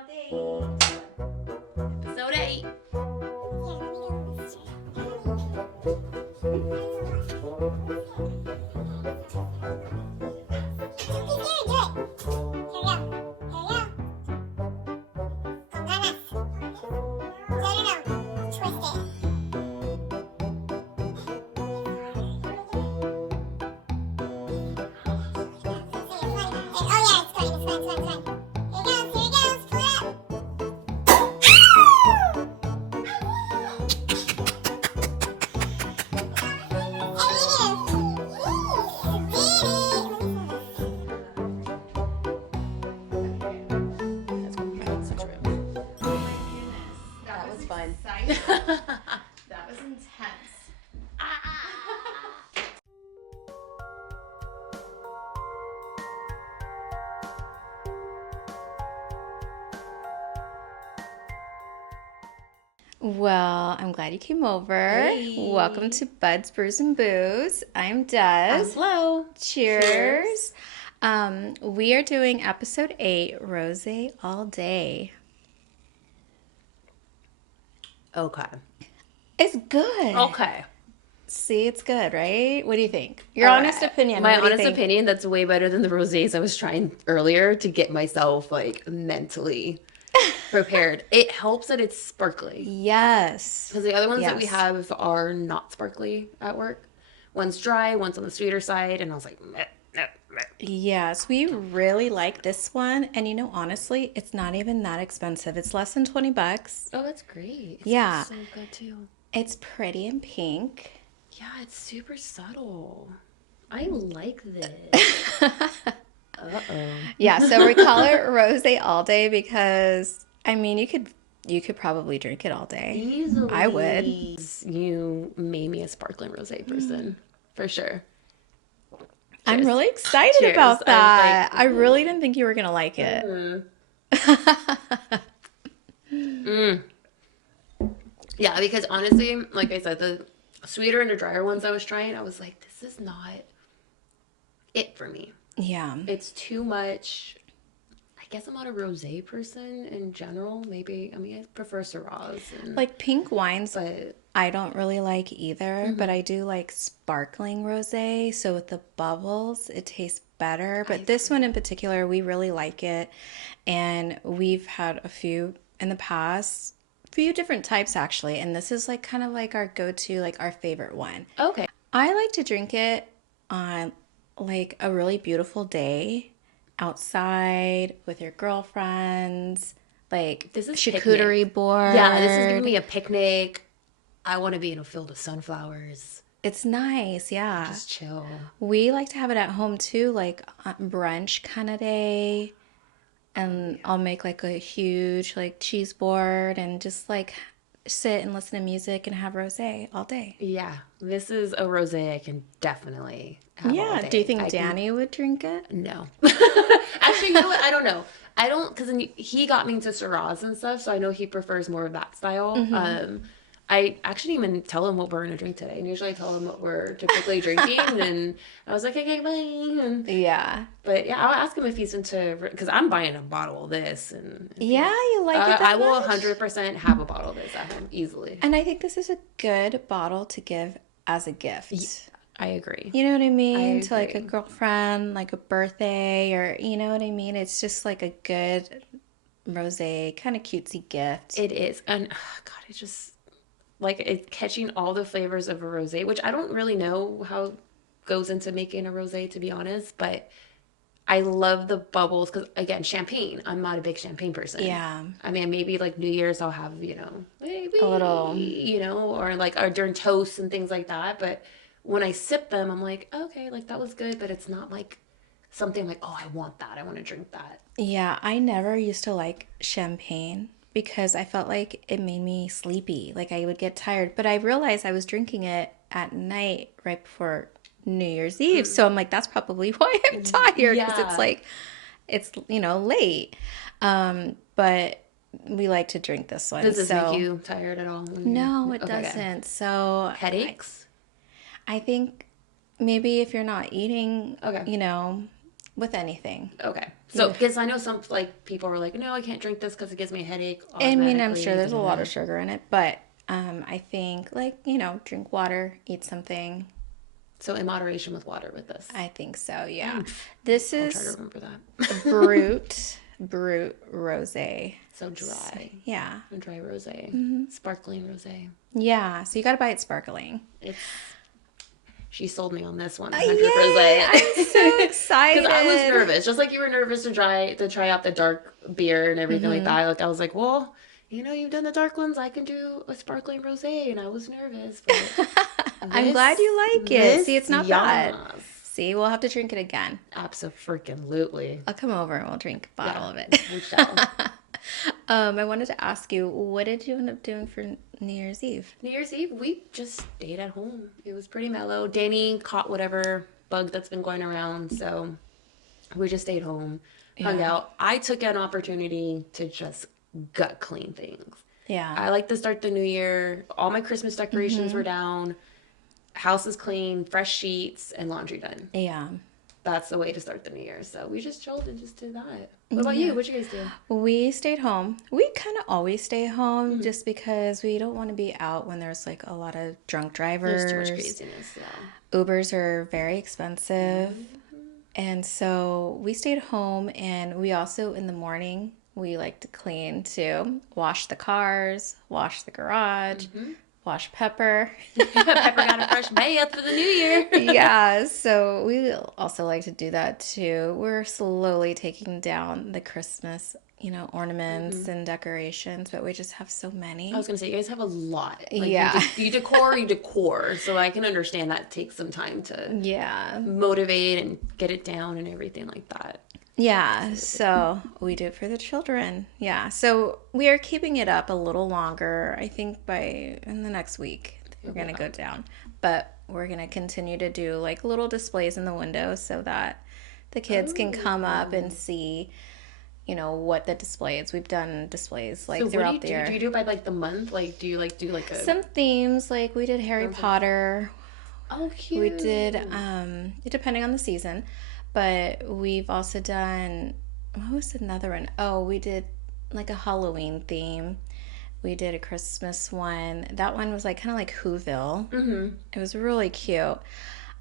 all day. Episode 8. That was intense. Well, I'm glad you came over. Hey. Welcome to Buds, Brews, and Booze. I'm Des. Hello. Cheers. We are doing episode 8, Rosé all day. Okay. It's good. Okay. See, it's good, right? What do you think? Your honest opinion. My what do you honest think? opinion, that's way better than the rosés I was trying earlier to get myself like mentally prepared. It helps that it's sparkly. Yes. Because the other ones that we Yes. have are not sparkly at work. One's dry, one's on the sweeter side, and I was like, meh, meh, meh. Yes, we really like this one. And honestly, it's not even that expensive. It's less than $20. Oh, that's great. It Yeah. smells so good too. It's pretty and pink. Yeah, it's super subtle. I like this. Uh-oh. Yeah, so we call it rosé all day because you could probably drink it all day. Easily. I would. You made me a sparkling rosé person. For sure. I'm Cheers. really excited Cheers. about I'm that. like, I really didn't think you were gonna like it. Yeah, because honestly, like I said, the sweeter and the drier ones I was trying, I was like, this is not it for me. Yeah. It's too much. I guess I'm not a rosé person in general. Maybe, I mean, I prefer Syrahs. And, Like pink wines, but I don't really like either, but I do like sparkling rosé. So with the bubbles, it tastes better. But this one in particular, we really like it. And we've had a few in the past, few different types actually. And this is like kind of like our go-to, like our favorite one. okay. I like to drink it on like a really beautiful day outside with your girlfriends, like This is charcuterie picnic. board. Yeah, this is giving me a picnic. I want to be in a field of sunflowers. It's nice, yeah. Just chill. We like to have it at home too, like brunch kind of day. And I'll make like a huge like cheese board and just like sit and listen to music and have rosé all day. Yeah, this is a rosé I can definitely have all Yeah, day. do you think I can- Danny would drink it? No. Actually, you know what? I don't know. I don't, because he got me into Syrahs and stuff, so I know he prefers more of that style. I actually didn't even tell him what we're going to drink today. And usually I tell him what we're typically drinking. And I was like, okay, bye. Yeah. But yeah, I'll ask him if he's into, because I'm buying a bottle of this. And Yeah, you like it that I will much? 100% have a bottle of this at home, easily. And I think this is a good bottle to give as a gift. I agree. You know what I mean? I To like a agree. girlfriend, like a birthday, or you know what I mean? It's just like a good rosé, kind of cutesy gift. It is. And God, it just, like, it's catching all the flavors of a rosé, which I don't really know how goes into making a rosé, to be honest, but I love the bubbles because, again, champagne. I'm not a big champagne person. Yeah. I mean, maybe like New Year's I'll have, maybe, A little. or like or during toasts and things like that. But when I sip them, I'm like, okay, like that was good, but it's not like something like, oh, I want that. I want to drink that. Yeah, I never used to like champagne because I felt like it made me sleepy. Like I would get tired. But I realized I was drinking it at night right before New Year's Eve. So I'm like, that's probably why I'm tired because Yeah. it's like, it's, late. But we like to drink this one. Does this so make you tired at all? no, it Okay, good. doesn't. So Headaches? I think maybe if you're not eating, Okay. with anything. Okay. So, because I know some, like, people were like, no, I can't drink this because it gives me a headache I mean, I'm automatically. sure there's a lot of sugar in it, but I think, like, drink water, eat something. So, in moderation with water with this. I think so, yeah. This I'll try to is remember that. Brut Rosé. So dry. Yeah. A dry rosé. Sparkling rosé. Yeah, so you got to buy it sparkling. She sold me on this one, 100%. Yay, I'm so excited. Because I was nervous, just like you were nervous to try out the dark beer and everything like that. Like I was like, well, you've done the dark ones. I can do a sparkling rosé, and I was nervous. But I'm glad you like it. See, it's not bad. See, we'll have to drink it again. Absolutely. I'll come over and we'll drink a bottle of it. We shall. I wanted to ask you, what did you end up doing for New Year's Eve? New Year's Eve, we just stayed at home. It was pretty mellow. Danny caught whatever bug that's been going around, so we just stayed home, hung out. I took an opportunity to just gut clean things. Yeah. I like to start the new year. All my Christmas decorations were down. House is clean, fresh sheets, and laundry done. Yeah. That's the way to start the new year. So we just chilled and just did that. What about you? What'd you guys do? We stayed home. We kind of always stay home just because we don't want to be out when there's like a lot of drunk drivers. There's too much craziness, yeah. Ubers are very expensive. And so we stayed home, and we also in the morning, we like to clean too. Wash the cars, wash the garage, wash Pepper. Pepper got a fresh bath for the new year. Yeah, so we also like to do that too. We're slowly taking down the Christmas, ornaments and decorations, but we just have so many. I was going to say, you guys have a lot. Yeah. You decor. So I can understand that takes some time to motivate and get it down and everything like that. Yeah, so we do it for the children. Yeah, so we are keeping it up a little longer. I think in the next week, we're going to go down. But we're going to continue to do like little displays in the window so that the kids can come up and see, what the display is. We've done displays like throughout the year. Do you do it by like the month? Like, do you like do like some themes? Like we did Harry Potter. Oh, cute. We did, depending on the season. But we've also done, what was another one? Oh, we did like a Halloween theme. We did a Christmas one. That one was like kind of like Whoville. Mm-hmm. It was really cute.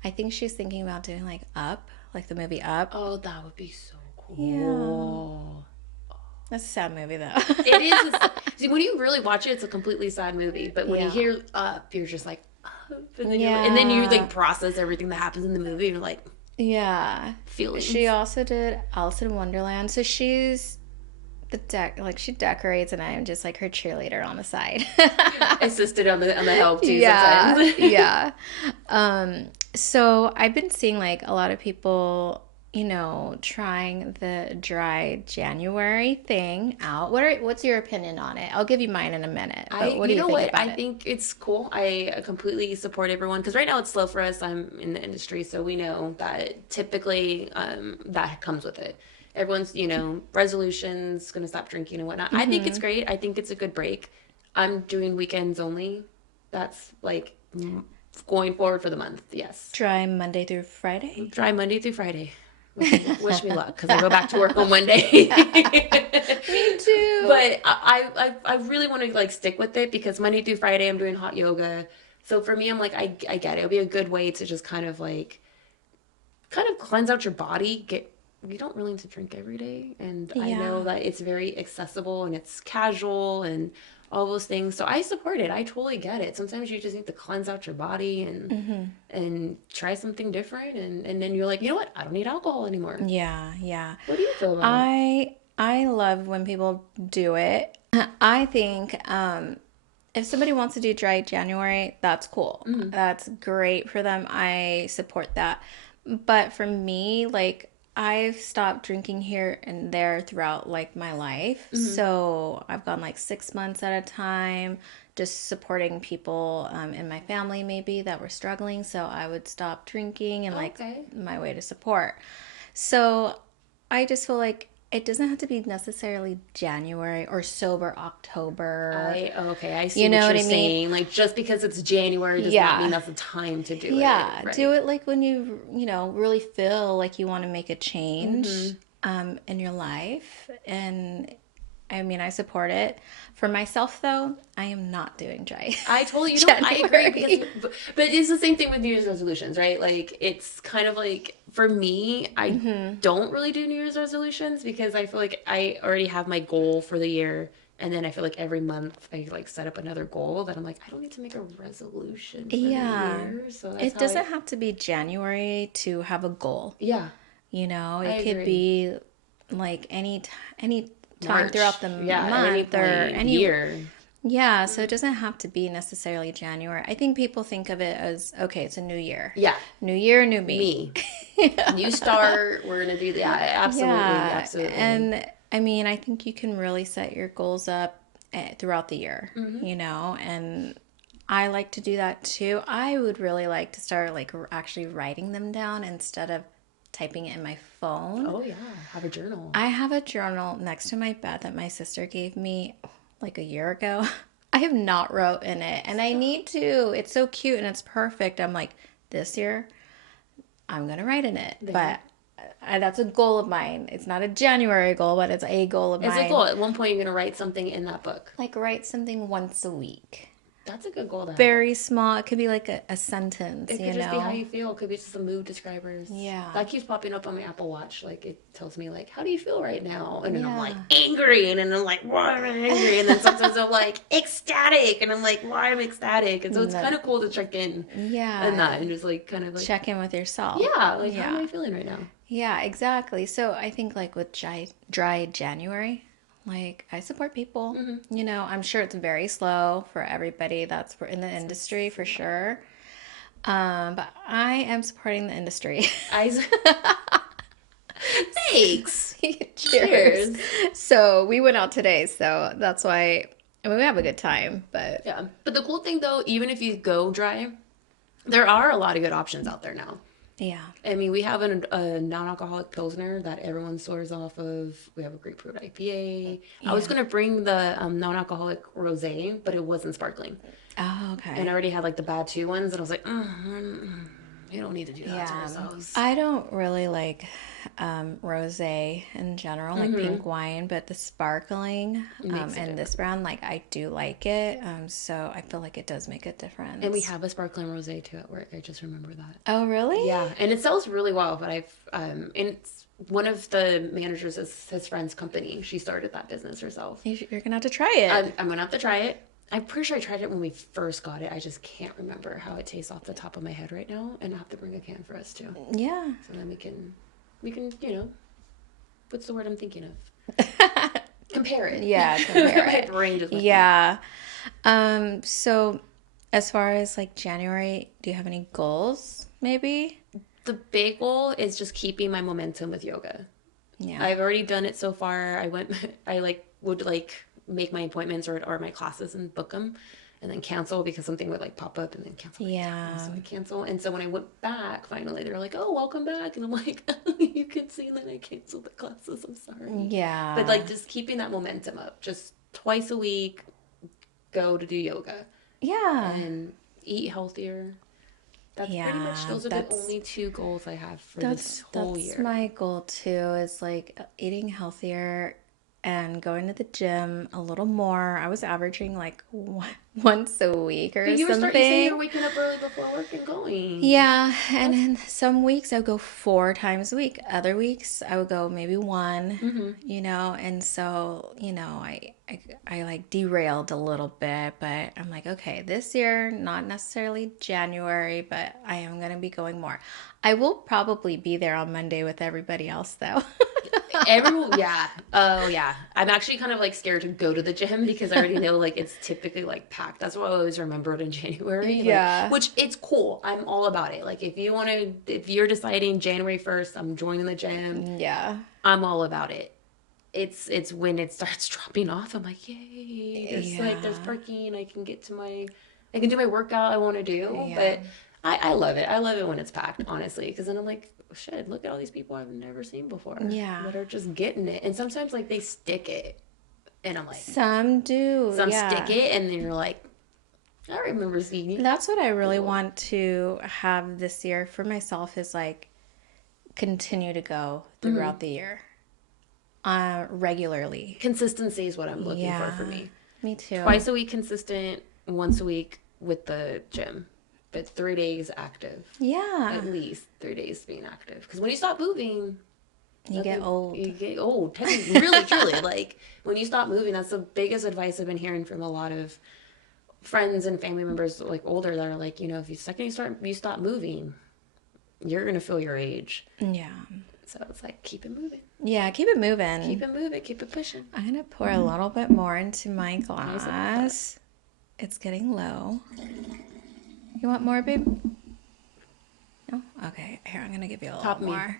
I think she's thinking about doing like Up, like the movie Up. Oh, that would be so cool. Yeah. That's a sad movie though. It is. See, when you really watch it, it's a completely sad movie. But when you hear Up, you're just like, Up. And then you like process everything that happens in the movie. And you're like, yeah. Feelings. She also did Alice in Wonderland. So she's she decorates, and I'm just like her cheerleader on the side. Assisted on the help too sometimes. Yeah. So I've been seeing like a lot of people, trying the dry January thing out. What's your opinion on it? I'll give you mine in a minute. But what do you think about it? I think it's cool. I completely support everyone because right now it's slow for us. I'm in the industry, so we know that typically that comes with it. Everyone's, resolutions, going to stop drinking and whatnot. I think it's great. I think it's a good break. I'm doing weekends only. That's like going forward for the month. Yes. Dry Monday through Friday? Dry Monday through Friday. Wish me luck because I go back to work on Monday. Me too. But I really want to like stick with it because Monday through Friday I'm doing hot yoga. So for me, I'm like, I get it. It'll be a good way to just kind of cleanse out your body. You don't really need to drink every day. And I know that it's very accessible and it's casual and all those things. So I support it. I totally get it. Sometimes you just need to cleanse out your body and try something different. And then you're like, you know what? I don't need alcohol anymore. Yeah. What do you feel about it? I love when people do it. I think if somebody wants to do dry January, that's cool. Mm-hmm. That's great for them. I support that. But for me, like, I've stopped drinking here and there throughout like my life. Mm-hmm. So I've gone like 6 months at a time, just supporting people in my family maybe that were struggling. So I would stop drinking and my way to support. So I just feel like it doesn't have to be necessarily January or sober October. I see You what know what you're I mean? saying. Like, just because it's January does not mean Yeah. that's the time to do it. Yeah, do Right. it like when you know, really feel like you want to make a Mm-hmm. change in your life. And I mean, I support it. For myself, though, I am not doing dry I totally, I agree because, January. but it's the same thing with New Year's resolutions, right? Like, it's kind of like, for me, I don't really do New Year's resolutions because I feel like I already have my goal for the year. And then I feel like every month I like set up another goal that I'm like, I don't need to make a resolution for the Yeah. year. So that's It how doesn't have to be January to have a goal. yeah, You know, I it could agree. be like any time throughout March. the Yeah, at any month or point, any. year. Yeah, so it doesn't have to be necessarily January. I think people think of it as, okay, it's a new year. Yeah, New year, new me. me. New start. We're gonna do that. Yeah, absolutely, Yeah, absolutely. and I mean, I think you can really set your goals up throughout the year, you know, and I like to do that too. I would really like to start like actually writing them down instead of typing it in my phone. Oh yeah, have a journal. I have a journal next to my bed that my sister gave me like a year ago. I have not wrote in it, and I need to. It's so cute and it's perfect. I'm like, this year I'm gonna write in it, There. but that's a goal of mine. It's not a January goal, but it's a goal of It's a goal. mine. At one point, you're gonna write something in that book. Like write something once a week. That's a good goal to have. Very small. It could be like a sentence, It you could just be how know? you feel. It could be just the mood describers. Yeah. That keeps popping up on my Apple Watch. Like it tells me like, how do you feel right now? And then I'm like Yeah. angry, and then I'm like, why am I angry? And then sometimes I'm like ecstatic, and I'm like, why am I ecstatic? And so it's kind of cool to check in and Yeah. that, and just like kind of like, Check in with yourself. yeah, like how am Yeah. I feeling right now? Yeah, exactly. So I think like with dry January, like I support people. You know, I'm sure it's very slow for everybody that's in the industry for sure. But I am supporting the industry. I thanks. Cheers. Cheers. So we went out today, so that's why I mean we have a good time, but Yeah, but the cool thing though, even if you go dry, there are a lot of good options out there now. yeah. I mean, we have a non-alcoholic pilsner that everyone soars off of. We have a grapefruit IPA. I was Yeah. gonna bring the non-alcoholic rosé, but it wasn't sparkling, Oh, and I okay. already had like the bad two ones, and I was like, we don't need to do that to Yeah. ourselves. I don't really like rosé in general, like pink wine, but the sparkling Makes a and this brand, like I do like it. So I feel like it does make a difference. And we have a sparkling rosé too at work. I just remember that. Oh, really? Yeah, and it sells really well. But and it's one of the managers is his friend's company. She started that business herself. You're gonna have to try it. I'm gonna have to try it. I'm pretty sure I tried it when we first got it. I just can't remember how it tastes off the top of my head right now, and I'll have to bring a can for us too. Yeah. So then we can, what's the word I'm thinking of? Compare it. Yeah, compare My it. brain just went. Yeah. So as far as like January, do you have any goals maybe? The big goal is just keeping my momentum with yoga. Yeah. I've already done it so far. I would make my appointments or my classes and book them and then cancel because something would like pop up and then cancel. Yeah. So I cancel. And so when I went back, finally, they were like, oh, welcome back. And I'm like, you can see that I canceled the classes. I'm sorry. Yeah. But like just keeping that momentum up, just twice a week, go to do yoga Yeah. and eat healthier. That's pretty Yeah, much, those are the only two goals I have for this whole that's year. my goal too, is like eating healthier and going to the gym a little more. I was averaging like once a week or But you said you were something. waking up early before work and going. Yeah, and then some weeks I would go 4 times a week. Other weeks I would go maybe one, you know, and so, you know, I like derailed a little bit, but I'm like, okay, this year, not necessarily January, but I am going to be going more. I will probably be there on Monday with everybody else though. Everyone, yeah. Oh, yeah. I'm actually kind of like scared to go to the gym because I already know like it's typically like packed. That's what I always remember it in January. Yeah. Which it's cool. I'm all about it. Like if you're deciding January 1st, I'm joining the gym, Yeah. I'm all about it. It's when it starts dropping off, I'm like, yay. There's Yeah. parking. I can do my workout I want to do. Yeah. But I love it. I love it when it's packed, honestly, because then I'm like, shit, look at all these people I've never seen before. Yeah. That are just getting it. And sometimes, like, they stick it. And I'm like, Some do. some Yeah. stick it, and then you're like, I remember seeing you. That's what I really want to have this year for myself is like continue to go throughout the year. Regularly. Consistency is what I'm looking for me. Me too. Twice a week consistent, once a week with the gym. But 3 days active. Yeah. At least 3 days being active. Because when you stop moving, You get old. You get old. Really, truly. Like, when you stop moving, that's the biggest advice I've been hearing from a lot of friends and family members, like, older, that are like, if you stop moving, you're going to feel your age. Yeah. So it's like, keep it moving. Yeah, keep it moving. Keep it moving. Keep it pushing. I'm going to pour a little bit more into my glass. It's getting low. You want more, babe? No? Okay. Here, I'm going to give you a little more.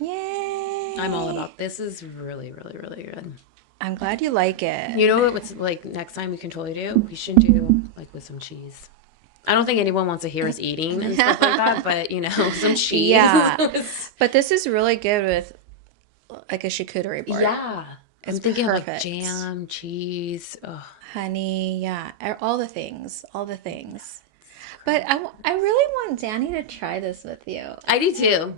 Yay! I'm all about this. Is really, really, really good. I'm glad you like it. You know what's like next time we can totally do? We should do like with some cheese. I don't think anyone wants to hear us eating and stuff like that, but some cheese. Yeah. But this is really good with like a charcuterie board. Yeah. It's I'm thinking perfect. like jam, cheese, honey, yeah, all the things. But I really want Danny to try this with you. I do too.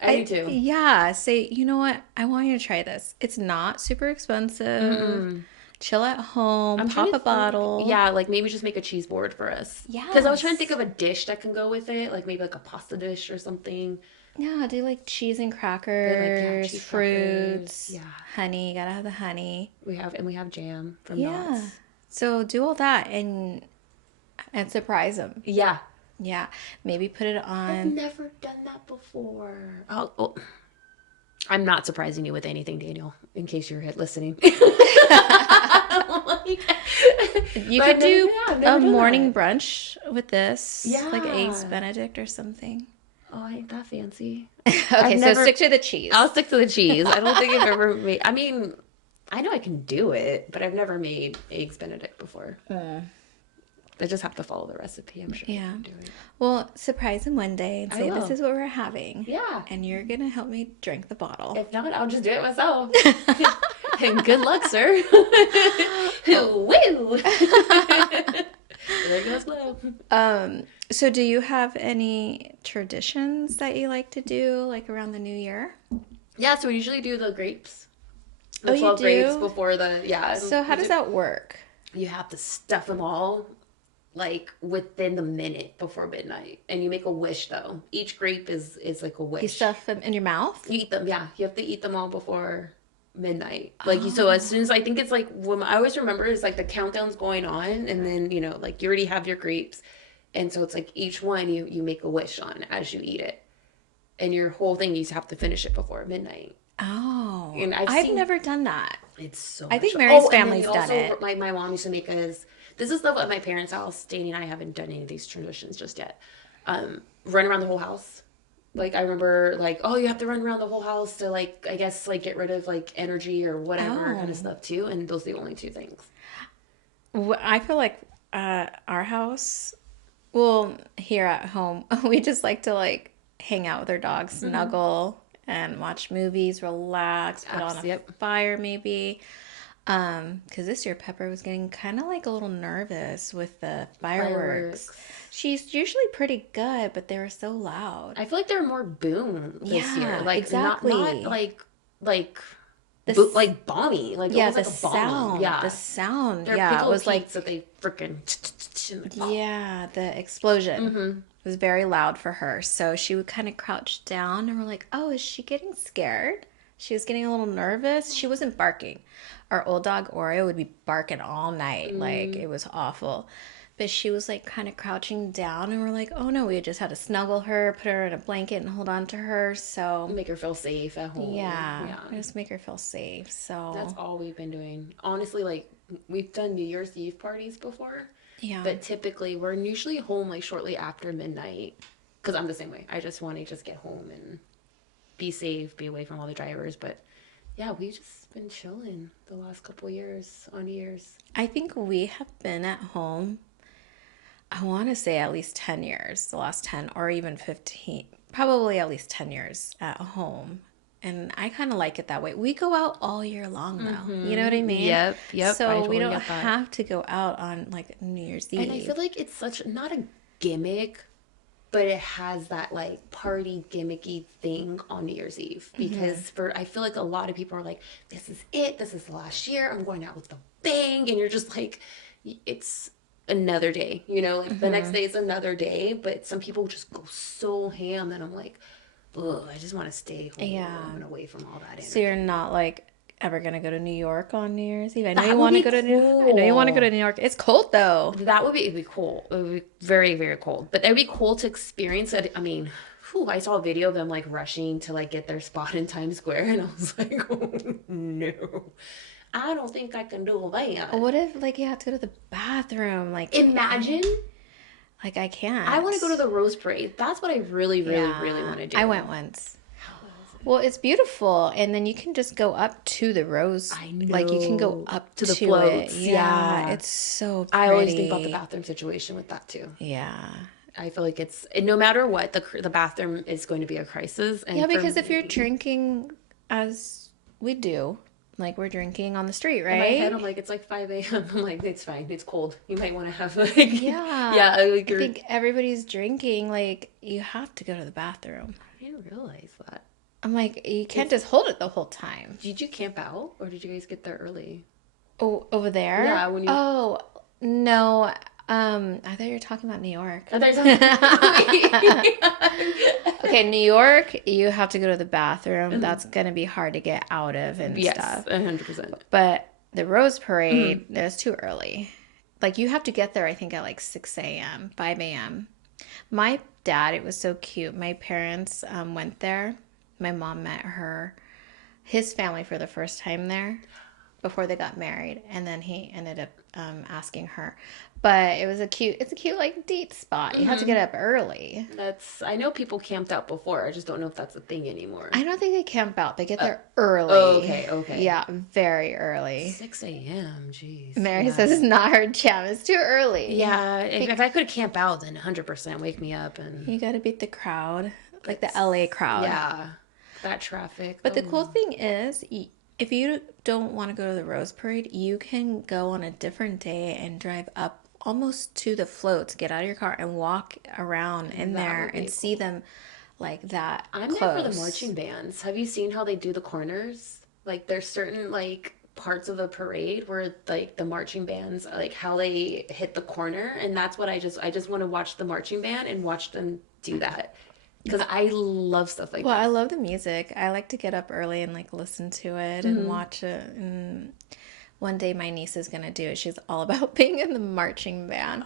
I do too. Yeah, say, you know what? I want you to try this. It's not super expensive. Mm-mm. Chill at home, pop a bottle. Yeah, like maybe just make a cheese board for us. Yeah. Because I was trying to think of a dish that can go with it, like maybe like a pasta dish or something. Yeah, do like cheese and crackers, cheese fruits, crackers. honey. Gotta have the honey. We have jam from Knott's. So do all that and surprise them. Yeah. Yeah, maybe put it on. I've never done that before. Oh, I'm not surprising you with anything, Daniel, in case you're listening. You could do a morning brunch with this. Yeah. Like Eggs Benedict or something. Oh, I ain't that fancy. Okay, so stick to the cheese. I'll stick to the cheese. I don't think I've ever made... I mean, I know I can do it, but I've never made Eggs Benedict before. I just have to follow the recipe, I'm sure. Yeah. I can do it. Well, surprise him one day and say, this is what we're having. Yeah. And you're going to help me drink the bottle. If not, I'll just do it myself. And good luck, sir. Woo! There goes glow. So do you have any traditions that you like to do, like around the new year? Yeah, so we usually do the grapes. The 12 grapes before the, So how does that work? You have to stuff them all like within the minute before midnight, and you make a wish though. Each grape is like a wish. You stuff them in your mouth? You eat them, yeah. You have to eat them all before midnight. Like so as soon as I think it's like when I always remember it's like the countdown's going on, and then like you already have your grapes, and so it's like each one you make a wish on as you eat it, and your whole thing you have to finish it before midnight. Oh, and I've never done that. It's so. I think Mary's family's done also, it. My mom used to make us. This is stuff at my parents' house. Danny and I haven't done any of these traditions just yet. Run around the whole house. Like I remember, like you have to run around the whole house to like I guess like get rid of like energy or whatever kind of stuff too. And those are the only two things. I feel like our house, well, here at home, we just like to like hang out with our dogs, snuggle. And watch movies, relax, put on a fire maybe. Because this year Pepper was getting kind of like a little nervous with the fireworks. She's usually pretty good, but they were so loud. I feel like they're more boom this year. Like exactly. Not like bomby. Like yeah, it was the like a sound. bomb. Yeah. The sound. They're yeah, it was like that they freaking. Yeah, the explosion. It was very loud for her. So she would kind of crouch down and we're like, oh, is she getting scared? She was getting a little nervous. She wasn't barking. Our old dog Oreo would be barking all night. Like it was awful. But she was like kind of crouching down and we're like, oh no, we just had to snuggle her, put her in a blanket and hold on to her. So make her feel safe at home. Yeah. Just make her feel safe. So that's all we've been doing. Honestly, like we've done New Year's Eve parties before. Yeah. But typically we're usually home like shortly after midnight. Because I'm the same way. I just want to just get home and be safe, be away from all the drivers. But yeah, we've just been chilling the last couple years on New Year's. I think we have been at home, I want to say at least 10 years, the last 10 or even 15, probably at least 10 years at home. And I kind of like it that way. We go out all year long, though. You know what I mean? Yep. I So we totally don't get that. have to go out on like New Year's Eve. And I feel like it's such not a gimmick, but it has that like party gimmicky thing on New Year's Eve because I feel like a lot of people are like, this is it. This is the last year. I'm going out with the bang, and you're just like, it's another day. You know, like the next day is another day. But some people just go so ham that I'm like, ugh, I just want to stay home and away from all that energy. So you're not like ever gonna go to New York on New Year's Eve? I know you want to go to I know you want to go to New York. It's cold though. It'd be cool. It would be very, very cold. But it'd be cool to experience it. I mean, I saw a video of them like rushing to like get their spot in Times Square, and I was like, oh, no, I don't think I can do that. What if like you have to go to the bathroom? Like imagine. Like I can't. I want to go to the Rose Parade. That's what I really, really, really want to do. I went once. Well, it's beautiful, and then you can just go up to the rose. I know. Like you can go up to the floats. it. Yeah, it's so pretty. I always think about the bathroom situation with that too. Yeah. I feel like it's no matter what the bathroom is going to be a crisis. And yeah, because if you're drinking as we do, like we're drinking on the street, right? In my head, I'm like, it's like 5 a.m. I'm like, it's fine. It's cold. You might want to have like yeah. I think everybody's drinking. Like you have to go to the bathroom. I didn't realize that. I'm like, you can't just hold it the whole time. Did you camp out, or did you guys get there early? Oh, over there? Yeah, when you. Oh no. I thought you were talking about New York. Okay, New York, you have to go to the bathroom. That's gonna be hard to get out of and stuff. 100%. But the Rose Parade, that's too early. Like you have to get there, I think, at like 6 a.m., 5 a.m. My dad, it was so cute. My parents went there. My mom met his family for the first time there before they got married, and then he ended up asking her. But it's a cute like date spot. You have to get up early. I know people camped out before. I just don't know if that's a thing anymore. I don't think they camp out. They get there early. Oh, okay. Yeah, very early. 6 a.m. Jeez. Mary says it's not her jam. It's too early. Yeah, if I could camp out, then 100% wake me up. And you got to beat the crowd, like the LA crowd. Yeah, that traffic. But the cool thing is, if you don't want to go to the Rose Parade, you can go on a different day and drive up almost to the floats, get out of your car and walk around in there and see them like that I'm close. there for the marching bands. Have you seen how they do the corners? Like there's certain like parts of the parade where like the marching bands, like how they hit the corner, and that's what I just want to watch the marching band and watch them do that. Because I love stuff like that. Well, I love the music. I like to get up early and like listen to it and watch it. And one day my niece is going to do it. She's all about being in the marching band.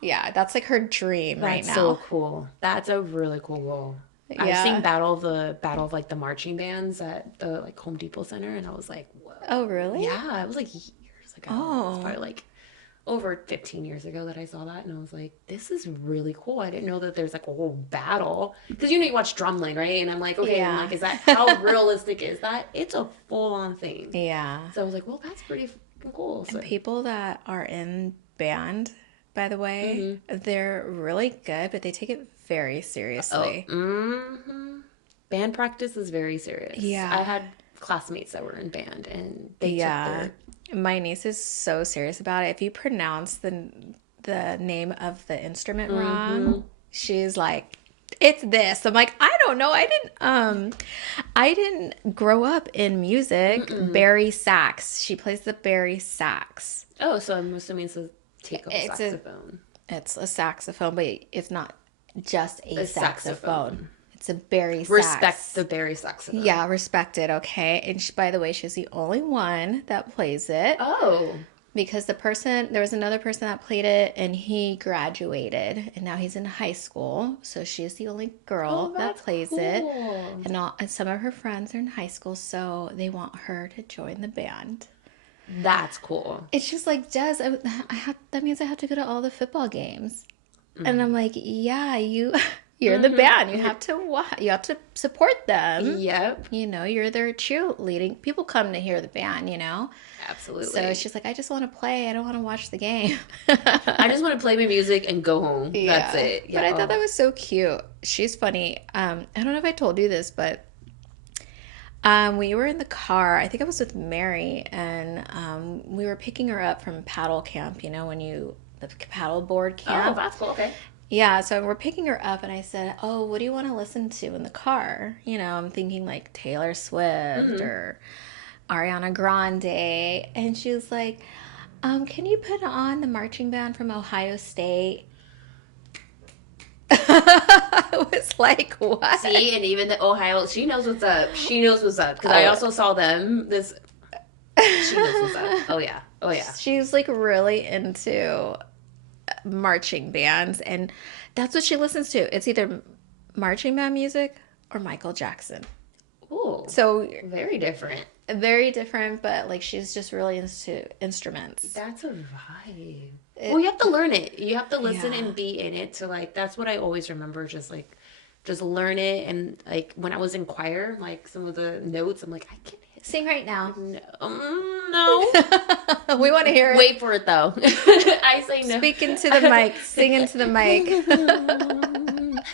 Yeah, that's like her dream right now. That's so cool. That's a really cool goal. Yeah. I've seen battle of like the marching bands at the like Home Depot Center, and I was like, whoa. Oh, really? Yeah, it was like years ago. Oh. It was probably like over 15 years ago that I saw that, and I was like, this is really cool. I didn't know that there's like a whole battle, because you watch Drumline, right? And I'm like, okay, yeah. I'm like, is that how realistic is that? It's a full-on thing. Yeah. So I was like, well, that's pretty cool. So. And people that are in band, by the way, they're really good, but they take it very seriously. Band practice is very serious. Yeah. I had classmates that were in band, and they took their... My niece is so serious about it. If you pronounce the name of the instrument wrong, she's like, it's this. I'm like, I don't know. I didn't grow up in music. Bari sax. She plays the Bari sax. Oh, so I'm assuming it's a saxophone. It's a saxophone, but it's not just a saxophone. It's a Bari sax. Respect the Bari saxophone. Yeah, respect it, okay? And by the way, she's the only one that plays it. Oh. Because there was another person that played it, and he graduated, and now he's in high school. So she's the only girl that plays it. And some of her friends are in high school, so they want her to join the band. That's cool. It's just like, Des, that means I have to go to all the football games. And I'm like, yeah, You're the band. You have to support them. Yep. You know, you're their cheerleading. People come to hear the band, you know? Absolutely. So she's like, I just want to play. I don't want to watch the game. I just want to play my music and go home. Yeah. That's it. Yeah. But I thought that was so cute. She's funny. I don't know if I told you this, but we were in the car. I think I was with Mary, and we were picking her up from paddle camp, you know, the paddle board camp. Oh, that's cool. Okay. Yeah, so we're picking her up, and I said, oh, what do you want to listen to in the car? You know, I'm thinking like Taylor Swift or Ariana Grande. And she was like, can you put on the marching band from Ohio State? I was like, what? See, and even the Ohio, she knows what's up. She knows what's up. Because I also saw them. She knows what's up. Oh, yeah. Oh, yeah. She's like really into marching bands, and that's what she listens to. It's either marching band music or Michael Jackson. Ooh. So very different. Very different, but like she's just really into instruments. That's a vibe. Well, you have to learn it. You have to listen and be in it. So like that's what I always remember. Just learn it. And like when I was in choir, like some of the notes, I'm like, I can't sing right now. No. We want to hear it. Wait for it though. I say no. Speak into the mic. Sing into the mic.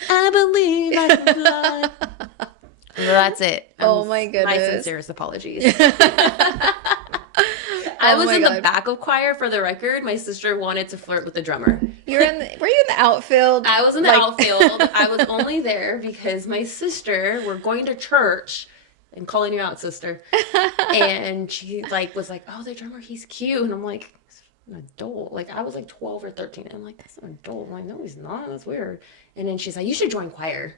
I believe I can fly. That's it. Oh my goodness. My sincerest apologies. I was in the back of choir for the record. My sister wanted to flirt with the drummer. Were you in the outfield? I was in the outfield. I was only there because my sister were going to church. I'm calling you out, sister. And she was like, oh, the drummer, he's cute. And I'm like, he's an adult. Like I was like 12 or 13. And I'm like, that's an adult. I'm like, no, he's not. That's weird. And then she's like, you should join choir.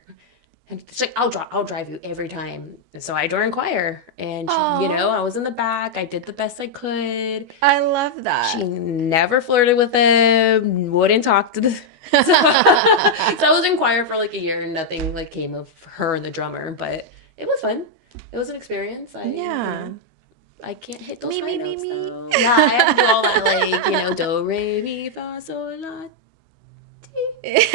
And she's like, I'll drive you every time. And so I joined choir. And she, I was in the back. I did the best I could. I love that. She never flirted with him. Wouldn't talk to the. So I was in choir for like a year, and nothing like came of her and the drummer. But it was fun. It was an experience. I can't hit those high notes, though. Yeah, I have to do all that, do, re, mi, fa, sol, la, ti.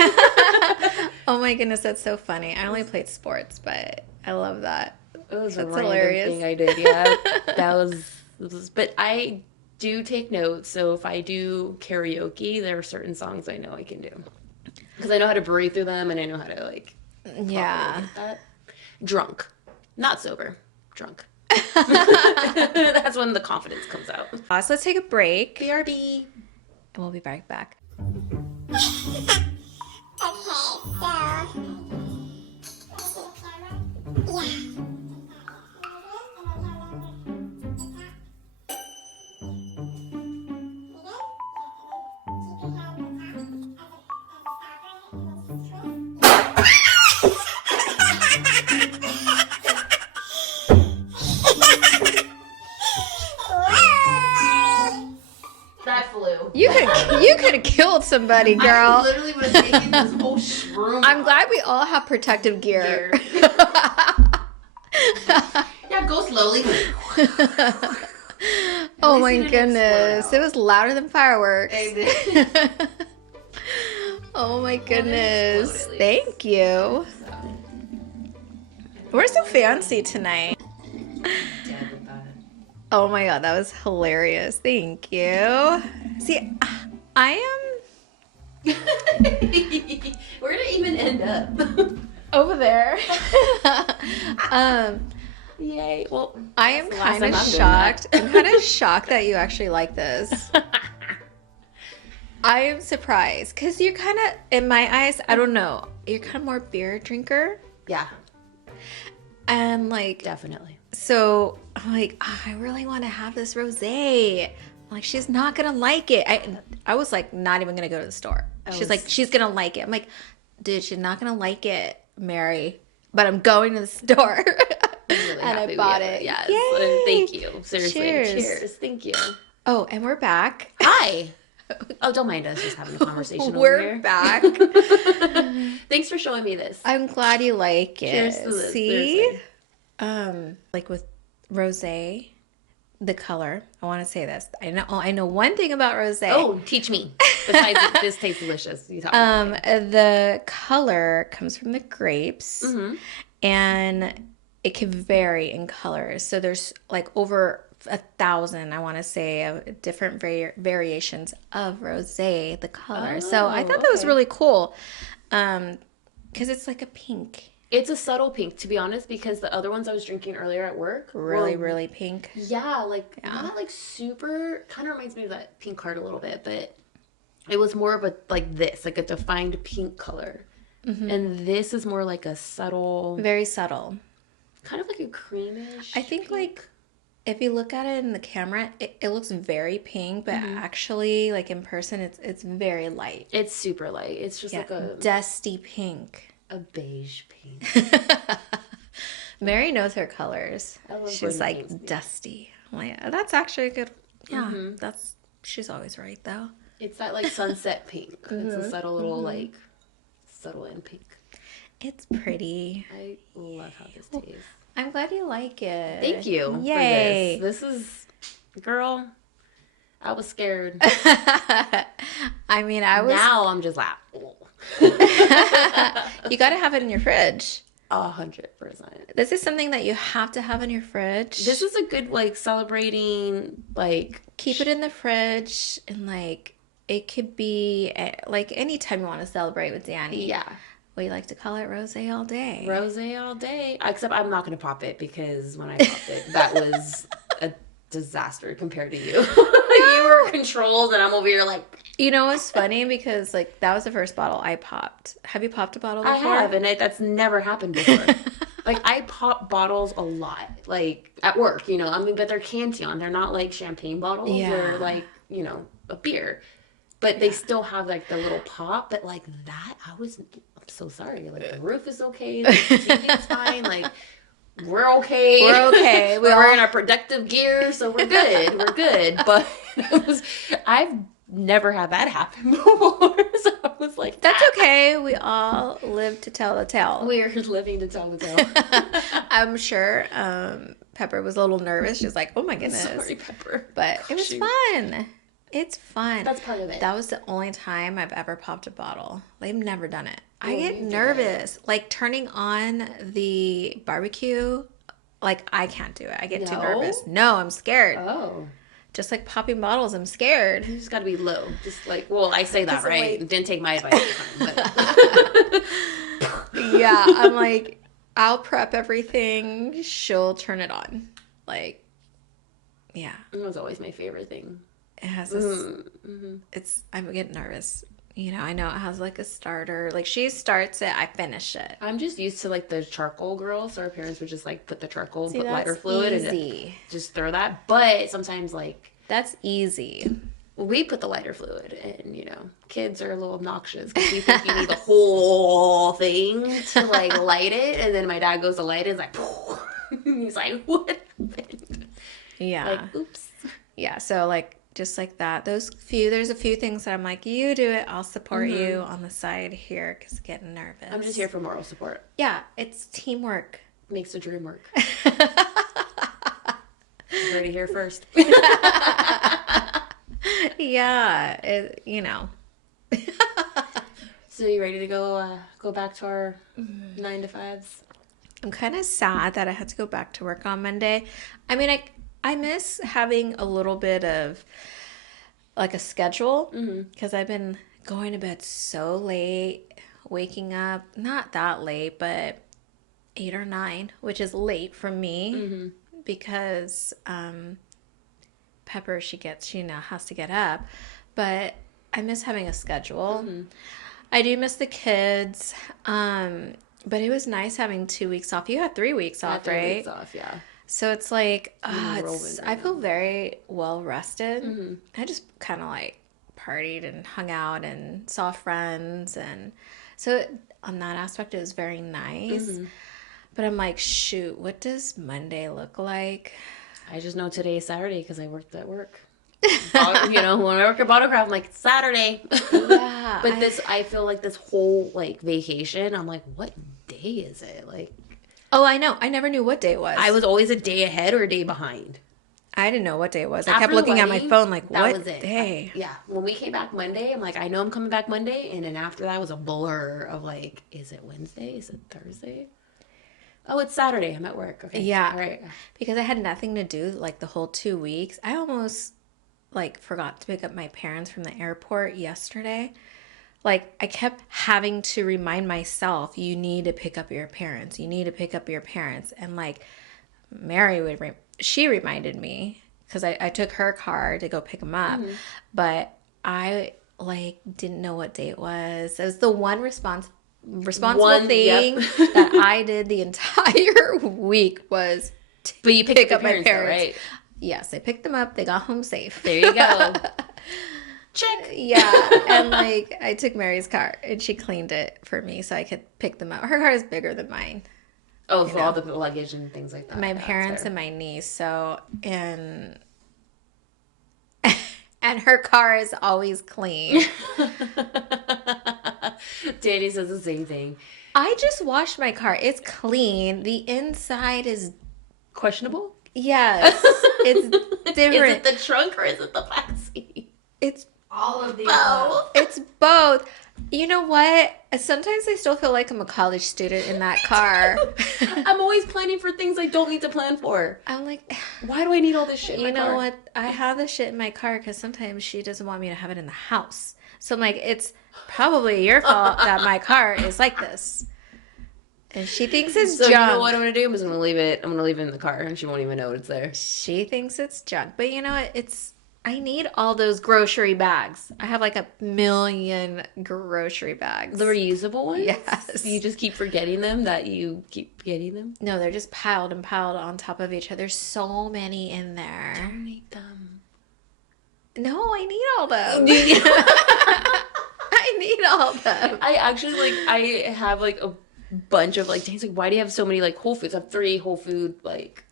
Oh my goodness, that's so funny. I only played sports, but I love that. It was a random thing I did, yeah. That was, but I do take notes, so if I do karaoke, there are certain songs I know I can do. Because I know how to breathe through them, and I know how to, yeah. Hit that. Drunk. Not sober. Drunk. That's when the confidence comes out. So let's take a break. BRB. And we'll be right back. That flew. You could have killed somebody, girl. I literally was making this whole shroom. I'm glad we all have protective gear. Yeah, go slowly. Oh my goodness. It was louder than fireworks. Oh my goodness. Thank you. We're so fancy tonight. Oh my god, that was hilarious. Thank you. See, I am... Where did it even end up? over there. Yay. Well, I am kind of shocked. I'm kind of shocked that you actually like this. I am surprised because you're kind of, in my eyes, I don't know, you're kind of more beer drinker. Yeah. And like, definitely. So I'm like, I really want to have this rosé. I'm like, she's not gonna like it. I was like, not even gonna go to the store. She's like, she's gonna like it. I'm like, dude, she's not gonna like it, Mary. But I'm going to the store. Really and I bought it. Yes. Yay! Thank you. Seriously. Cheers. Thank you. Oh, and we're back. Hi. Oh, don't mind us just having a conversation We're over here. back. Thanks for showing me this. I'm glad you like it. Cheers to this. See? Like with rosé, the color. I want to say this. I know one thing about rosé. Oh, teach me. Besides, this tastes delicious. You talk about it. The color comes from the grapes, and it can vary in colors. So there's like over 1,000, I want to say, of different variations of rosé, the color. So I thought that was really cool, because it's like a pink. It's a subtle pink, to be honest, because the other ones I was drinking earlier at work Really pink. Yeah, like not like super. Kind of reminds me of that pink card a little bit, but it was more of a like this, like a defined pink color, and this is more like a subtle, very subtle, kind of like a creamish. I think pink. Like if you look at it in the camera, it looks very pink, but actually, like in person, it's very light. It's super light. It's just like a dusty pink. A beige pink. Mary knows her colors. She's like dusty. I'm like, oh, that's actually a good. Yeah, she's always right though. It's that like sunset pink. It's a subtle little like subtle and pink. It's pretty. I love how this tastes. I'm glad you like it. Thank you. Yay! For this is, girl. I was scared. I mean, I was. Now I'm just like. You got to have it in your fridge. 100%. This is something that you have to have in your fridge. This is a good like celebrating like. Keep it in the fridge, and like it could be like anytime you want to celebrate with Danny. Yeah. We like to call it rosé all day. Rosé all day. Except I'm not going to pop it because when I popped it, that was a disaster compared to you. You were controlled, and I'm over here like. You know what's funny? Because like that was the first bottle I popped. Have you popped a bottle before? I have, and that's never happened before. Like I pop bottles a lot, like at work, you know. I mean, but they're Cantillon. They're not like champagne bottles. Yeah. They're like, you know, a beer. But they still have like the little pop. But like that, I'm so sorry. Like the roof is okay. The TV is fine. Like we're okay. We're okay. We're in our productive gear, so we're good. We're good. But I've never had that happen before. So I was like, that's okay. We all live to tell the tale. We're living to tell the tale. I'm sure Pepper was a little nervous. She's like, oh my goodness. Sorry, Pepper. But it was fun. It's fun. That's part of it. That was the only time I've ever popped a bottle. I've never done it. I get nervous. Like turning on the barbecue, like I can't do it. I get too nervous. No, I'm scared. Oh. Just like popping bottles, I'm scared. You just got to be low. Just like, well, I say that, right? Like, didn't take my advice at the time. But. Yeah, I'm like, I'll prep everything. She'll turn it on. Like, yeah. It was always my favorite thing. It has this, I'm getting nervous. You know, I know it has like a starter. Like she starts it, I finish it. I'm just used to like the charcoal girl. So our parents would just like put the charcoal, put lighter fluid and just throw that. But sometimes like. That's easy. We put the lighter fluid and, you know, kids are a little obnoxious because we think you need the whole thing to like light it. And then my dad goes to light it and it's like, he's like, what happened? Yeah. Like, oops. Yeah. So like, just like that. There's a few things that I'm like, you do it. I'll support you on the side here because getting nervous. I'm just here for moral support. Yeah. It's teamwork. Makes the dream work. You heard it here first. Yeah. You know. So you ready to go back to our 9 to 5s? I'm kind of sad that I had to go back to work on Monday. I mean, I miss having a little bit of like a schedule because I've been going to bed so late, waking up not that late, but 8 or 9, which is late for me because Pepper, she now has to get up. But I miss having a schedule. I do miss the kids, but it was nice having 2 weeks off. You had 3 weeks off, right? 3 weeks off, yeah. So it's like, I feel very well rested. I just kind of like partied and hung out and saw friends. And so on that aspect, it was very nice. But I'm like, shoot, what does Monday look like? I just know today is Saturday because I worked at work. You know, when I work at Bottlecraft, I'm like, it's Saturday. Yeah. But I feel like this whole like vacation, I'm like, what day is it? Like. Oh, I know. I never knew what day it was. I was always a day ahead or a day behind. I didn't know what day it was. I After kept the looking at my wedding, phone like, that what was it. day? Yeah. When we came back Monday, I'm like, I know I'm coming back Monday. And then after that was a blur of like, is it Wednesday? Is it Thursday? Oh, it's Saturday. I'm at work. Okay. Yeah. All right. Because I had nothing to do like the whole 2 weeks. I almost like forgot to pick up my parents from the airport yesterday. Like I kept having to remind myself, you need to pick up your parents. You need to pick up your parents. And like Mary she reminded me because I took her car to go pick them up, but I like didn't know what day it was. It was the one responsible thing that I did the entire week was But you pick up my parents. Though, right? Yes, I picked them up. They got home safe. There you go. Check. Yeah, and like I took Mary's car and she cleaned it for me so I could pick them up. Her car is bigger than mine. Oh, for all the luggage and things like that. My parents and my niece. So and her car is always clean. Danny says the same thing. I just washed my car. It's clean. The inside is questionable. Yes, it's different. Is it the trunk or is it the back seat? It's all of the both. It's both. You know what? Sometimes I still feel like I'm a college student in that car. I'm always planning for things I don't need to plan for. I'm like, why do I need all this shit in my car? You know what? I have this shit in my car because sometimes she doesn't want me to have it in the house. So I'm like, it's probably your fault that my car is like this. And she thinks it's junk. You know what I'm going to do? I'm just going to leave it. I'm going to leave it in the car and she won't even know it's there. She thinks it's junk. But you know what? I need all those grocery bags. I have like 1,000,000 grocery bags. The reusable ones? Yes. You just keep forgetting them that you keep getting them? No, they're just piled and piled on top of each other. There's so many in there. Donate them. No, I need all them. I need all them. I actually I have like a bunch of like, Dane's like, why do you have so many like Whole Foods? I have 3 Whole Food like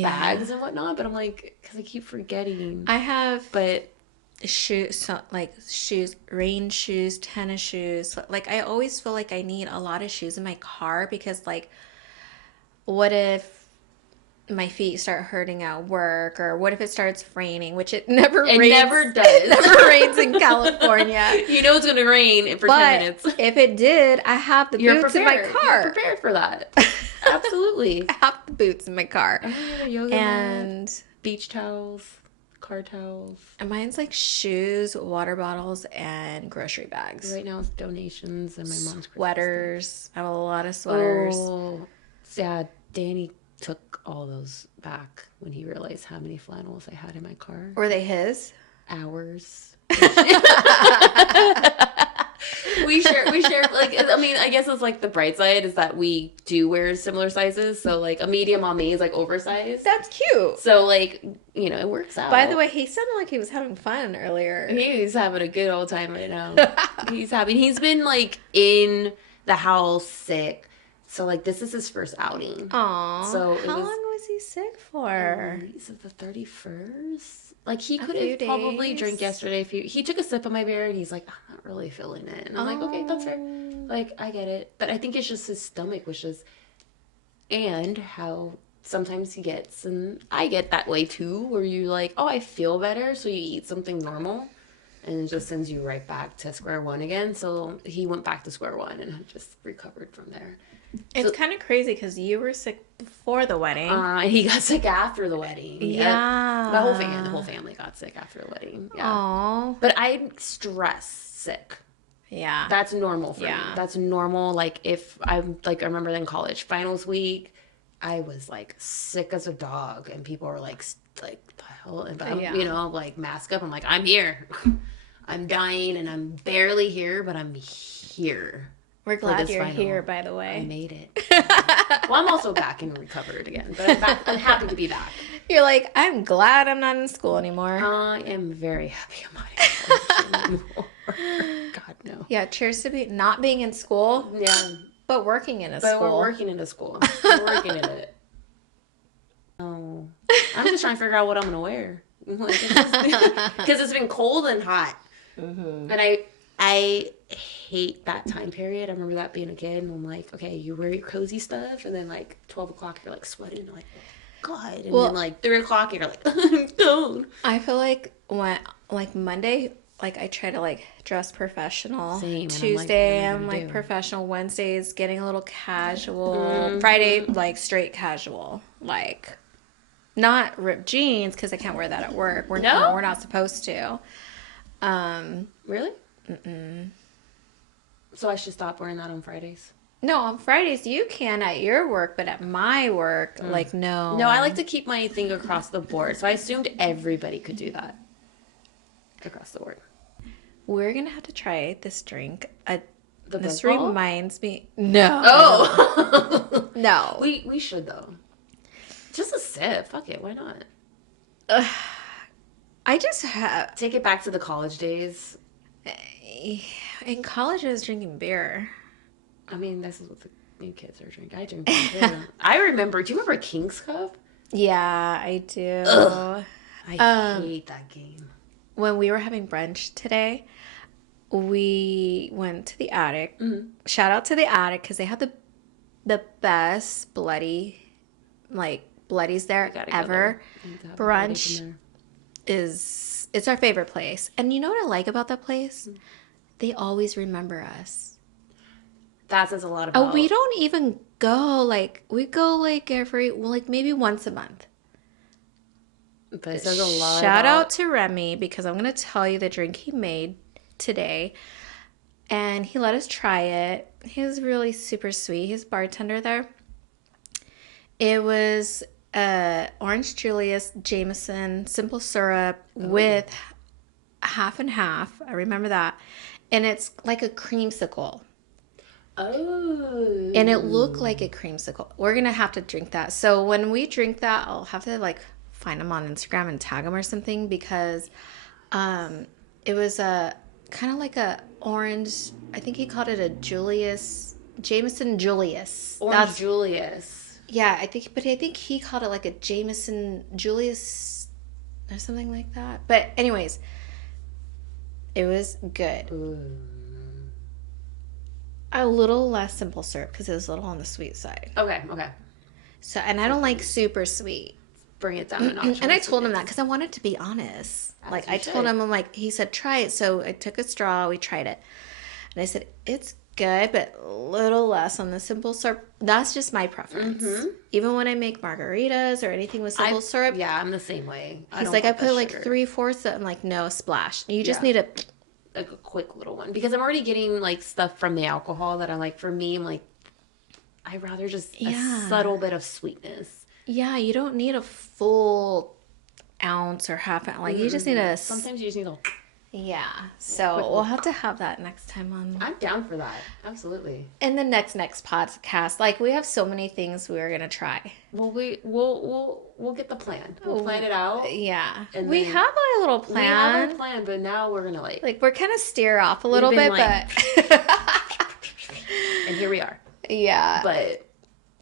bags and whatnot, but I'm like, because I keep forgetting. I have shoes, rain shoes, tennis shoes. Like I always feel like I need a lot of shoes in my car because like, what if my feet start hurting at work, or what if it starts raining, which it never rains. It never does. It never rains in California. You know it's going to rain for 10 minutes. If it did, I have the boots in my car. You're prepared for that. Absolutely. I have the boots in my car. Yoga and mat, beach towels, car towels. And mine's like shoes, water bottles, and grocery bags. Right now it's donations and my mom's sweaters. I have a lot of sweaters. Oh, yeah. Danny took all those back when he realized how many flannels I had in my car. Were they his? Ours. we share like, I mean, I guess it's like the bright side is that we do wear similar sizes, so like a medium on me is like oversized. That's cute. So like, you know, it works out. By the way, he sounded like he was having fun earlier. He's having a good old time right now. He's been like in the house sick. So, like, this is his first outing. Aww. So how long was he sick for? Is it the 31st? Like, he could have probably drank yesterday. If he took a sip of my beer, and he's like, I'm not really feeling it. And I'm like, okay, that's fair. Like, I get it. But I think it's just his stomach was just... And how sometimes he gets, and I get that way too, where you're like, oh, I feel better, so you eat something normal. And it just sends you right back to square one again. So he went back to square one and just recovered from there. It's kind of crazy because you were sick before the wedding. And he got sick after the wedding. Yeah. The whole family got sick after the wedding. Yeah. Aww. But I'm stress sick. Yeah. That's normal for me. That's normal. Like if I'm like, I remember in college, finals week, I was like sick as a dog and people were like the hell? And I'm, you know, like mask up. I'm like, I'm here. I'm dying and I'm barely here, but I'm here. We're glad you're here, by the way. I made it. Well, I'm also back and recovered again, but I'm happy to be back. You're like, I'm glad I'm not in school anymore. I am very happy I'm not in college anymore. God, no. Yeah, cheers to not being in school. Yeah. But working in a school. But we're working in a school. We're working in it. Oh. I'm just trying to figure out what I'm going to wear. Because it's been cold and hot. Mm-hmm. And I hate that time period. I remember that being a kid, and I'm like, okay, you wear your cozy stuff, and then like 12 o'clock, you're like sweating, like. God. And Well, then like 3 o'clock, you're like, I'm stoned. I feel like when like Monday, like I try to like dress professional. Same, and I'm like, what Tuesday, am I I'm gonna like do? professional. Wednesday's getting a little casual. Friday, like straight casual. Like not ripped jeans because I can't wear that at work. No? We're not supposed to. Really? Mm-mm. So I should stop wearing that on Fridays? No, on Fridays you can at your work, but at my work, like no. No, I like to keep my thing across the board. So I assumed everybody could do that across the board. We're gonna have to try this drink. This Buzz ball? reminds me. No. Oh! No. We should, though. Just a sip. Fuck it. Why not? I just have. Take it back to the college days. In college, I was drinking beer. I mean, this is what the new kids are drinking. I drink beer too. I remember. Do you remember King's Cup? Yeah, I do. Ugh. I hate that game. When we were having brunch today, we went to the attic. Mm-hmm. Shout out to the attic because they have the best bloodies there ever. There. Brunch it's our favorite place. And you know what I like about that place? Mm-hmm. They always remember us. That says a lot about. Oh, we don't even go we go maybe once a month. But it says a lot. Shout out to Remy because I'm going to tell you the drink he made today. And he let us try it. He was really super sweet. He's a bartender there. It was Orange Julius Jameson simple syrup with half and half. I remember that. And it's like a creamsicle. Oh. And it looked like a creamsicle. We're going to have to drink that. So when we drink that, I'll have to find him on Instagram and tag him or something because it was a kind of like a orange, I think he called it a Jameson Julius. Orange Julius. Yeah, I think he called it like a Jameson Julius or something like that. But anyways, it was good. Ooh. A little less simple syrup because it was a little on the sweet side. Okay. So, and I don't like super sweet. Bring it down a notch. And I told him that because I wanted to be honest. I told him, he said, try it. So I took a straw, we tried it. And I said, it's good, but a little less on the simple syrup. That's just my preference. Mm-hmm. Even when I make margaritas or anything with simple syrup. Yeah, I'm the same way. He's like, I put 3/4. I'm like, no, splash. You just need a quick little one. Because I'm already getting stuff from the alcohol that I'm like, for me, I'm like, I'd rather just a subtle bit of sweetness. Yeah, you don't need a full ounce or half ounce. You just need sometimes you just need a... Yeah, so we'll have to have that next time on. I'm down for that. Absolutely. In the next podcast, we have so many things we are gonna try. Well, we'll get the plan. We'll plan it out. Yeah, and we have a little plan. We have a plan, but now we're gonna we're kind of steer off a little bit, but and here we are. Yeah, but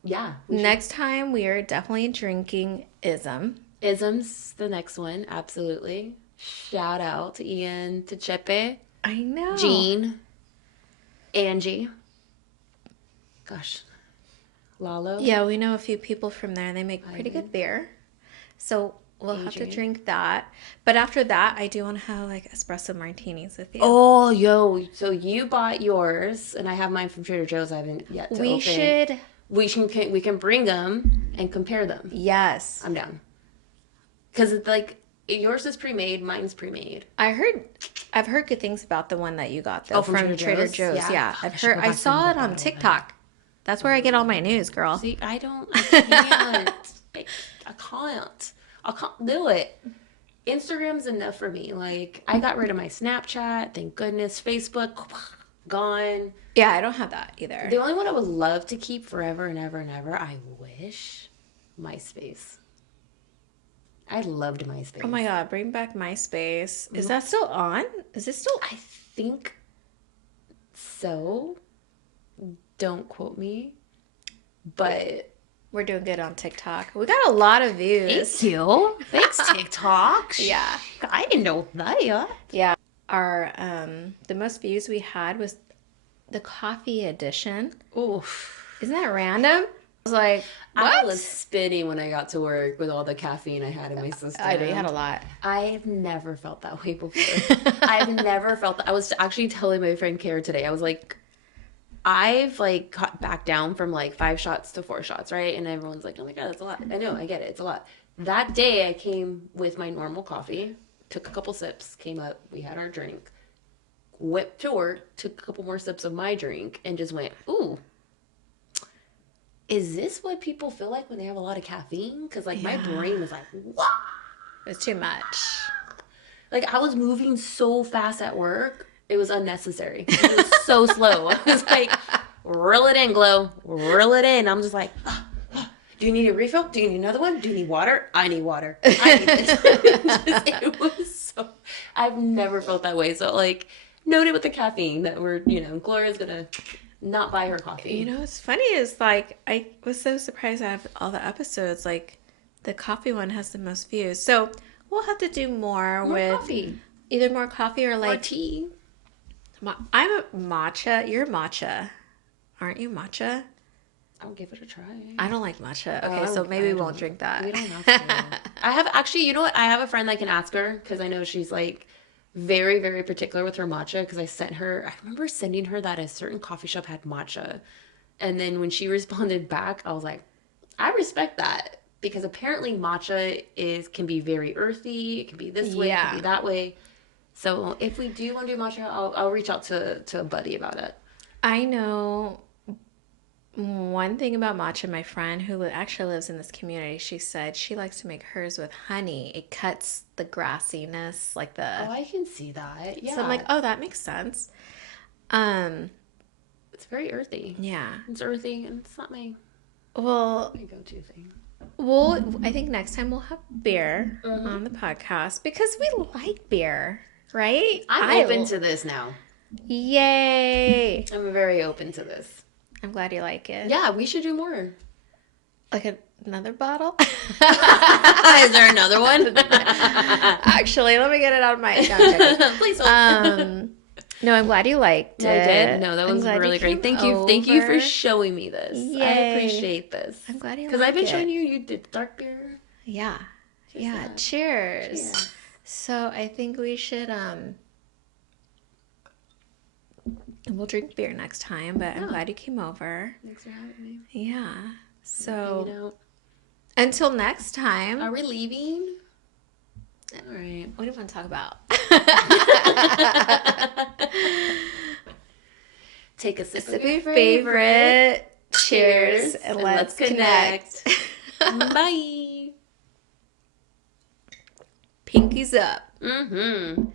yeah. Next time we are definitely drinking Ism. Ism's the next one, absolutely. Shout out to Ian, to Chepe. I know. Jean. Angie. Gosh. Lalo. Yeah, we know a few people from there. They make pretty good beer. So we'll have to drink that. But after that, I do want to have espresso martinis with you. Oh, yo. So you bought yours, and I have mine from Trader Joe's. I haven't yet to open. We can bring them and compare them. Yes. I'm down. Because it's yours is pre-made, mine's pre-made. I've heard good things about the one that you got though from Trader Joe's. Yeah. I saw it on TikTok. That's where I get all my news, girl. See, I can't. I can't do it. Instagram's enough for me. I got rid of my Snapchat, thank goodness. Facebook, gone. Yeah, I don't have that either. The only one I would love to keep forever and ever and ever, I wish, MySpace. I loved MySpace. Oh my God, bring back MySpace. Is that still on? Is it still? I think so. Don't quote me. But we're doing good on TikTok. We got a lot of views. Thank you. Thanks, TikTok. Yeah. I didn't know that. Yeah. Our the most views we had was the coffee edition. Oof. Isn't that random? was like, what? I was spinning when I got to work with all the caffeine I had in my system. I know you had a lot. I've never felt that way before. I've never felt that. I was actually telling my friend Kara today, I was like, I've like cut back down from like 5 shots to 4 shots, right? And everyone's like, oh my God, that's a lot. I know, I get it. It's a lot. That day I came with my normal coffee, took a couple sips, came up, we had our drink, whipped to work, took a couple more sips of my drink, and just went, ooh, is this what people feel like when they have a lot of caffeine? Because like my brain was like, wow. It's too much. Like I was moving so fast at work. It was unnecessary. It was so slow. I was like, reel it in, Glow. Reel it in. I'm just like, do you need a refill? Do you need another one? Do you need water? I need water. I need this. It was so, I've never felt that way. So like, noted with the caffeine that we're, Gloria's going to not buy her coffee. You know, what's funny is like, I was so surprised out of all the episodes, like the coffee one has the most views. So we'll have to do more with coffee. Either more coffee or like tea. I'm a matcha. You're matcha. Aren't you matcha? I'll give it a try. I don't like matcha. Okay, so maybe we won't drink that. We don't have to. I have actually, you know what? I have a friend I can ask her because I know she's like very, very particular with her matcha because I remember sending her that a certain coffee shop had matcha. And then when she responded back, I was like, I respect that because apparently matcha can be very earthy. It can be this way, it can be that way. So if we do want to do matcha, I'll reach out to a buddy about it. I know one thing about matcha. My friend who actually lives in this community, she said she likes to make hers with honey. It cuts the grassiness, like the. Oh, I can see that. Yeah. So I'm like, oh, that makes sense. It's very earthy. Yeah. It's earthy, and it's not my go-to thing. Well, I think next time we'll have beer on the podcast because we like beer, right? I'm open to this now. Yay! I'm very open to this. I'm glad you like it. Yeah, we should do more. Like another bottle? Is there another one? Actually, let me get it out of my... No, please don't. No, I'm glad you liked it. I did. No, that was really great. Thank you. Thank you for showing me this. Yay. I appreciate this. I'm glad you liked it. Because I've been showing you did dark beer. Yeah. Yeah. Cheers. So I think we should we'll drink beer next time, but I'm glad you came over. Thanks for having me. Yeah. So until next time. Are we leaving? All right. What do you want to talk about? Take a sip of your your favorite. Cheers. And let's connect. Bye. Pinkies up. Mm-hmm.